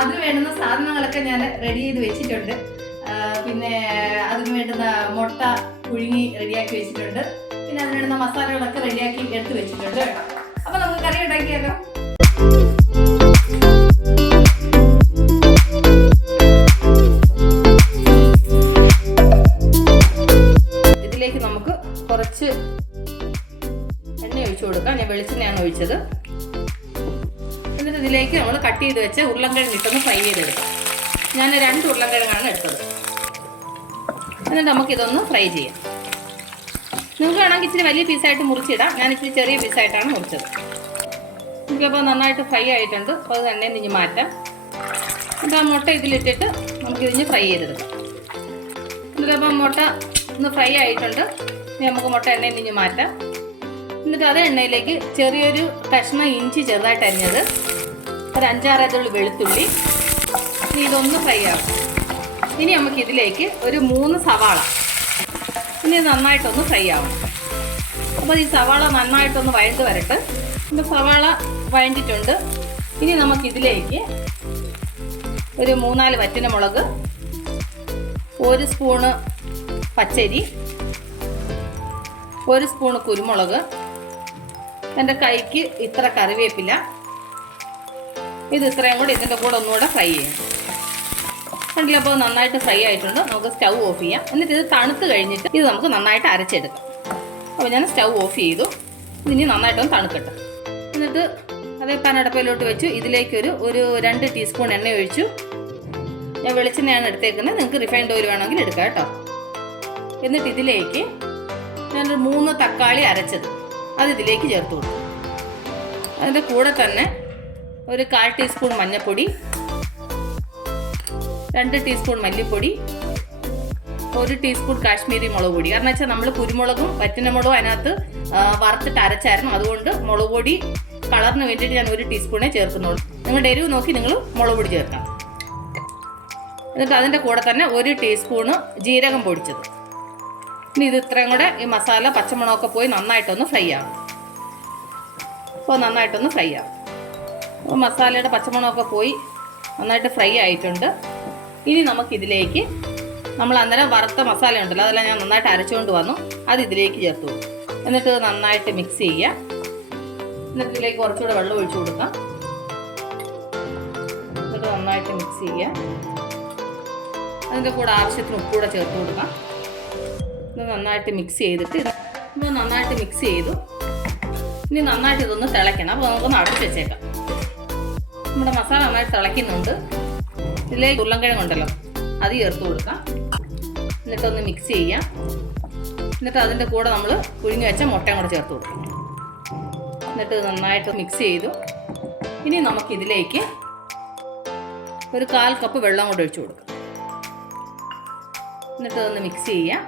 അതിന് വേണ്ടുന്ന സാധനങ്ങളൊക്കെ ഞാൻ റെഡി ചെയ്ത് വെച്ചിട്ടുണ്ട്. പിന്നെ അതിന് വേണ്ടുന്ന മുട്ട പുഴുങ്ങി റെഡിയാക്കി വെച്ചിട്ടുണ്ട്. പിന്നെ അതിന് വേണ്ടുന്ന മസാലകളൊക്കെ റെഡിയാക്കി എടുത്ത് വെച്ചിട്ടുണ്ട് കേട്ടോ. അപ്പോൾ നമുക്ക് കറി ഉണ്ടാക്കിയാലോ. ഇതിലേക്ക് നമുക്ക് കുറച്ച് എണ്ണ ഒഴിച്ചു കൊടുക്കാം. ഞാൻ വെളിച്ചെണ്ണയാണ് ഒഴിച്ചത്. എന്നിട്ട് ഇതിലേക്ക് നമ്മൾ കട്ട് ചെയ്ത് വെച്ച് ഉരുളൻകിഴങ്ങ് ഇട്ടൊന്ന് ഫ്രൈ ചെയ്തെടുക്കാം. ഞാൻ 2 ഉരുളൻകിഴങ്ങാണ് എടുത്തത്. എന്നിട്ട് നമുക്കിതൊന്ന് ഫ്രൈ ചെയ്യാം. നിങ്ങൾക്ക് വേണമെങ്കിൽ ഇച്ചിരി വലിയ പീസായിട്ട് മുറിച്ചിടാം. ഞാൻ ഇച്ചിരി ചെറിയ പീസായിട്ടാണ് മുറിച്ചത്. നമുക്കിപ്പോൾ നന്നായിട്ട് ഫ്രൈ ആയിട്ടുണ്ട്. അപ്പോൾ അത് എണ്ണയിൽ നിന്ന് മാറ്റാം. എന്നിട്ട് ആ മുട്ട ഇതിലിട്ടിട്ട് നമുക്കിതിന് ഫ്രൈ ചെയ്തെടുക്കാം. എന്നിട്ടപ്പോൾ മുട്ട ഒന്ന് ഫ്രൈ ആയിട്ടുണ്ട്. ഇനി നമുക്ക് മുട്ട എണ്ണയിൽ നിന്ന് മാറ്റാം. എന്നിട്ട് അതേ എണ്ണയിലേക്ക് ചെറിയൊരു കഷ്ണം ഇഞ്ചി ചെറുതായിട്ട് അരിഞ്ഞത്, ഒരു 5-6 അതുള്ളി വെളുത്തുള്ളി, ഇനി ഇതൊന്ന് ഫ്രൈ ആകും. ഇനി നമുക്കിതിലേക്ക് ഒരു 3 സവാള, ഇനി നന്നായിട്ടൊന്ന് ഫ്രൈ ആവണം. അപ്പോൾ ഈ സവാള നന്നായിട്ടൊന്ന് വഴണ്ട് വരട്ടെ. ഇപ്പോൾ സവാള വഴണ്ടിട്ടുണ്ട്. ഇനി നമുക്കിതിലേക്ക് ഒരു 3-4 വറ്റൽമുളക്, 1 സ്പൂണ് പച്ചരി, 1 സ്പൂണ് കുരുമുളക്, എൻ്റെ കൈക്ക് ഇത്ര കറിവേപ്പില, ഇത് ഇത്രയും കൂടെ ഇതിൻ്റെ കൂടെ ഒന്നുകൂടെ ഫ്രൈ ചെയ്യാം. കണ്ടില്ല, അപ്പോൾ നന്നായിട്ട് ഫ്രൈ ആയിട്ടുണ്ട്. നമുക്ക് സ്റ്റൗ ഓഫ് ചെയ്യാം. എന്നിട്ട് ഇത് തണുത്ത് കഴിഞ്ഞിട്ട് ഇത് നമുക്ക് നന്നായിട്ട് അരച്ചെടുക്കാം. അപ്പോൾ ഞാൻ സ്റ്റൗ ഓഫ് ചെയ്തു. ഇനി നന്നായിട്ടൊന്ന് തണുക്കട്ടെ. എന്നിട്ട് അതേ പാൻ അടപ്പയിലോട്ട് വെച്ചു. ഇതിലേക്കൊരു 2 ടീസ്പൂൺ എണ്ണ ഒഴിച്ചു. ഞാൻ വെളിച്ചെണ്ണയാണ് എടുത്തേക്കുന്നത്. നിങ്ങൾക്ക് റിഫൈൻഡ് ഓയിൽ വേണമെങ്കിൽ എടുക്കാം കേട്ടോ. എന്നിട്ട് ഇതിലേക്ക് ഞാനൊരു 3 തക്കാളി അരച്ചത് അത് ഇതിലേക്ക് ചേർത്ത് കൊടുക്കും. അതിൻ്റെ കൂടെ തന്നെ ഒരു 1/4 ടീസ്പൂൺ മഞ്ഞൾപ്പൊടി, 2 ടീസ്പൂൺ മല്ലിപ്പൊടി, 1 ടീസ്പൂൺ കാശ്മീരി മുളക് പൊടി. കാരണം വെച്ചാൽ നമ്മൾ കുരുമുളകും വറ്റൽമുളകും അതിനകത്ത് വറുത്തിട്ട് അരച്ചായിരുന്നു. അതുകൊണ്ട് മുളക് പൊടി കളറിന് വേണ്ടിയിട്ട് ഞാൻ 1 ടീസ്പൂണേ ചേർക്കുന്നുള്ളൂ. നിങ്ങളുടെ എരിവ് നോക്കി നിങ്ങൾ മുളക് പൊടി ചേർക്കാം. എന്നിട്ട് അതിൻ്റെ കൂടെ തന്നെ 1 ടീസ്പൂണ് ജീരകം പൊടിച്ചത്. ഇനി ഇത് ഇത്രയും കൂടെ ഈ മസാല പച്ചമുളകൊക്കെ പോയി നന്നായിട്ടൊന്ന് ഫ്രൈ ആകും. അപ്പോൾ നന്നായിട്ടൊന്ന് ഫ്രൈ ആകും. അപ്പോൾ മസാലയുടെ പച്ചമുളകൊക്കെ പോയി നന്നായിട്ട് ഫ്രൈ ആയിട്ടുണ്ട്. ഇനി നമുക്കിതിലേക്ക് നമ്മൾ അന്നേരം വറുത്ത മസാല ഉണ്ടല്ലോ, അതെല്ലാം ഞാൻ നന്നായിട്ട് അരച്ചുകൊണ്ട് വന്നു, അത് ഇതിലേക്ക് ചേർത്ത് കൊടുക്കും. എന്നിട്ട് നന്നായിട്ട് മിക്സ് ചെയ്യുക. എന്നിട്ട് ഇതിലേക്ക് കുറച്ചുകൂടെ വെള്ളം ഒഴിച്ചു കൊടുക്കാം. എന്നിട്ട് നന്നായിട്ട് മിക്സ് ചെയ്യുക. അതിൻ്റെ കൂടെ ആവശ്യത്തിന് ഉപ്പൂടെ ചേർത്ത് കൊടുക്കാം. ഇത് നന്നായിട്ട് മിക്സ് ചെയ്തിട്ട് ഇപ്പോൾ നന്നായിട്ട് മിക്സ് ചെയ്തു. ഇനി നന്നായിട്ട് ഇതൊന്ന് തിളയ്ക്കണം. അപ്പോൾ നമുക്കൊന്ന് അടച്ച് വെച്ചേക്കാം. നമ്മുടെ മസാല നന്നായിട്ട് തിളയ്ക്കുന്നുണ്ട്. ഇതിലേക്ക് ഉരുളൻകിഴങ്ങുണ്ടല്ലോ അത് ചേർത്ത് കൊടുക്കാം. എന്നിട്ടൊന്ന് മിക്സ് ചെയ്യാം. എന്നിട്ട് അതിൻ്റെ കൂടെ നമ്മൾ പുഴുങ്ങി വെച്ച മുട്ടയും കൂടെ ചേർത്ത് കൊടുക്കാം. എന്നിട്ട് നന്നായിട്ട് മിക്സ് ചെയ്തു. ഇനി നമുക്കിതിലേക്ക് ഒരു 1/4 കപ്പ് വെള്ളം കൂടെ ഒഴിച്ചു കൊടുക്കാം. എന്നിട്ട് അതൊന്ന് മിക്സ് ചെയ്യാം.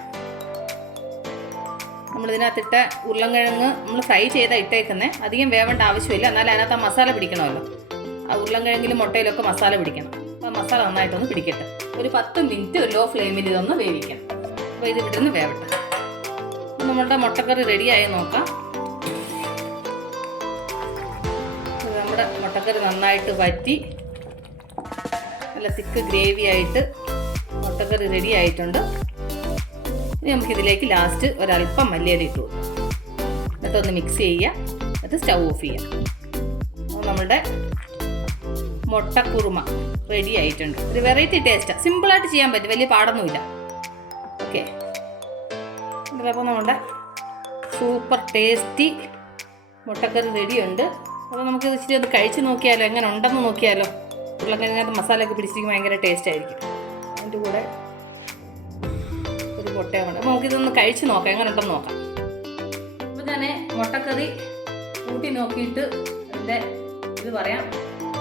നമ്മളിതിനകത്തിട്ട ഉരുളൻകിഴങ്ങ് നമ്മൾ ഫ്രൈ ചെയ്താൽ ഇട്ടേക്കുന്നത്. അധികം വേവേണ്ട ആവശ്യമില്ല. എന്നാലും അതിനകത്ത് ആ മസാല പിടിക്കണമല്ലോ. ആ ഉരുളൻകിഴങ്ങിലും മുട്ടയിലൊക്കെ മസാല പിടിക്കണം. അപ്പോൾ മസാല നന്നായിട്ടൊന്ന് പിടിക്കട്ടെ. ഒരു 10 മിനിറ്റ് ലോ ഫ്ലെയിമിൽ ഇതൊന്ന് വേവിക്കണം. അപ്പോൾ ഇത് ഇവിടെ നിന്ന് വേവട്ടെ. അപ്പോൾ നമ്മളുടെ മുട്ടക്കറി റെഡിയായി നോക്കാം. നമ്മുടെ മുട്ടക്കറി നന്നായിട്ട് വറ്റി നല്ല തിക്ക് ഗ്രേവി ആയിട്ട് മുട്ടക്കറി റെഡി ആയിട്ടുണ്ട്. ഇനി നമുക്കിതിലേക്ക് ലാസ്റ്റ് ഒരല്പം മല്ലിയില ഇട്ട് കൊടുക്കാം. എന്നിട്ടൊന്ന് മിക്സ് ചെയ്യുക. എന്നിട്ട് സ്റ്റൗ ഓഫ് ചെയ്യാം. അപ്പോൾ നമ്മുടെ മുട്ടക്കുറുമ റെഡി ആയിട്ടുണ്ട്. ഒരു വെറൈറ്റി ടേസ്റ്റാണ്. സിമ്പിളായിട്ട് ചെയ്യാൻ പറ്റും, വലിയ പാടൊന്നുമില്ല. ഓക്കെ, അപ്പോൾ നമ്മുടെ സൂപ്പർ ടേസ്റ്റി മുട്ടക്കറി റെഡിയുണ്ട്. അപ്പോൾ നമുക്ക് ഇച്ചിരി ഒന്ന് കഴിച്ച് നോക്കിയാലോ, എങ്ങനെ ഉണ്ടെന്ന് നോക്കിയാലോ. ഉരുളക്കിഴങ്ങ് മസാലയൊക്കെ പിടിച്ചിരിക്കും, ഭയങ്കര ടേസ്റ്റ് ആയിരിക്കും. അതിൻ്റെ കൂടെ ഒരു മുട്ടയുണ്ട്. അപ്പോൾ നമുക്കിതൊന്ന് കഴിച്ച് നോക്കാം, എങ്ങനെ ഉണ്ടെന്ന് നോക്കാം. അപ്പോൾ ഞാൻ മുട്ടക്കറി കൂട്ടി നോക്കിയിട്ട് എൻ്റെ ഇത് പറയാം.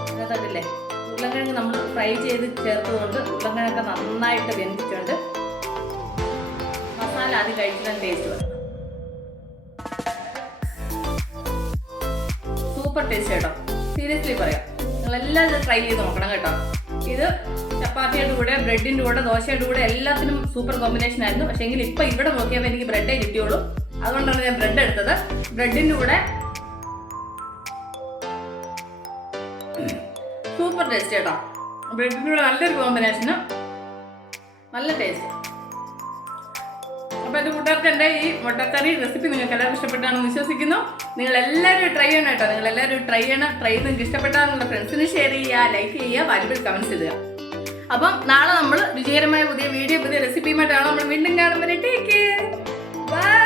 അതിനകത്തല്ലേ ഉരുളക്കിഴങ്ങ് നമ്മൾ ഫ്രൈ ചെയ്ത് ചേർത്തതുകൊണ്ട് ഉരുളക്കിഴങ്ങൊക്കെ നന്നായിട്ട് വെന്തിട്ടുണ്ട്. മസാല ആദ്യം കഴിച്ചിട്ട് ടേസ്റ്റ് വരും. സൂപ്പർ ടേസ്റ്റ് കേട്ടോ, സീരിയസ്ലി പറയാം. നിങ്ങളെല്ലാം ഇത് ട്രൈ ചെയ്ത് നോക്കണം കേട്ടോ. ഇത് ചപ്പാത്തിയുടെ കൂടെ, ബ്രെഡിൻ്റെ കൂടെ, ദോശയുടെ കൂടെ എല്ലാത്തിനും സൂപ്പർ കോമ്പിനേഷൻ ആയിരുന്നു. പക്ഷേ എങ്കിൽ ഇപ്പം ഇവിടെ നോക്കിയപ്പോൾ എനിക്ക് ബ്രെഡേ കിട്ടിയുള്ളൂ. അതുകൊണ്ടാണ് ഞാൻ ബ്രെഡ് എടുത്തത്. ബ്രെഡിൻ്റെ കൂടെ സൂപ്പർ ടേസ്റ്റ് കേട്ടോ. ബ്രെഡിൻ്റെ കൂടെ നല്ലൊരു കോമ്പിനേഷന്, നല്ല ടേസ്റ്റ്. അപ്പോൾ എൻ്റെ കൂട്ടുകാർക്ക് എൻ്റെ ഈ മുട്ടക്കറി റെസിപ്പി നിങ്ങൾക്ക് എല്ലാവർക്കും ഇഷ്ടപ്പെട്ടാണെന്ന് വിശ്വസിക്കുന്നു. നിങ്ങളെല്ലാവരും ട്രൈ ചെയ്യണം കേട്ടോ. നിങ്ങളെല്ലാവരും ട്രൈ ചെയ്യണം. ട്രൈ ചെയ്ത് നിങ്ങൾക്ക് ഇഷ്ടപ്പെട്ടാൽ നിങ്ങളുടെ ഫ്രണ്ട്സിന് ഷെയർ ചെയ്യുക, ലൈക്ക് ചെയ്യുക, വാല്യുബിൾ കമൻറ്റ്സ് ഇടുക. അപ്പം നാളെ നമ്മൾ രുചികരമായ പുതിയ വീഡിയോ, പുതിയ റെസിപ്പിയുമായിട്ടാണ് നമ്മൾ വീണ്ടും കാണുമ്പോൾ. Take care, by.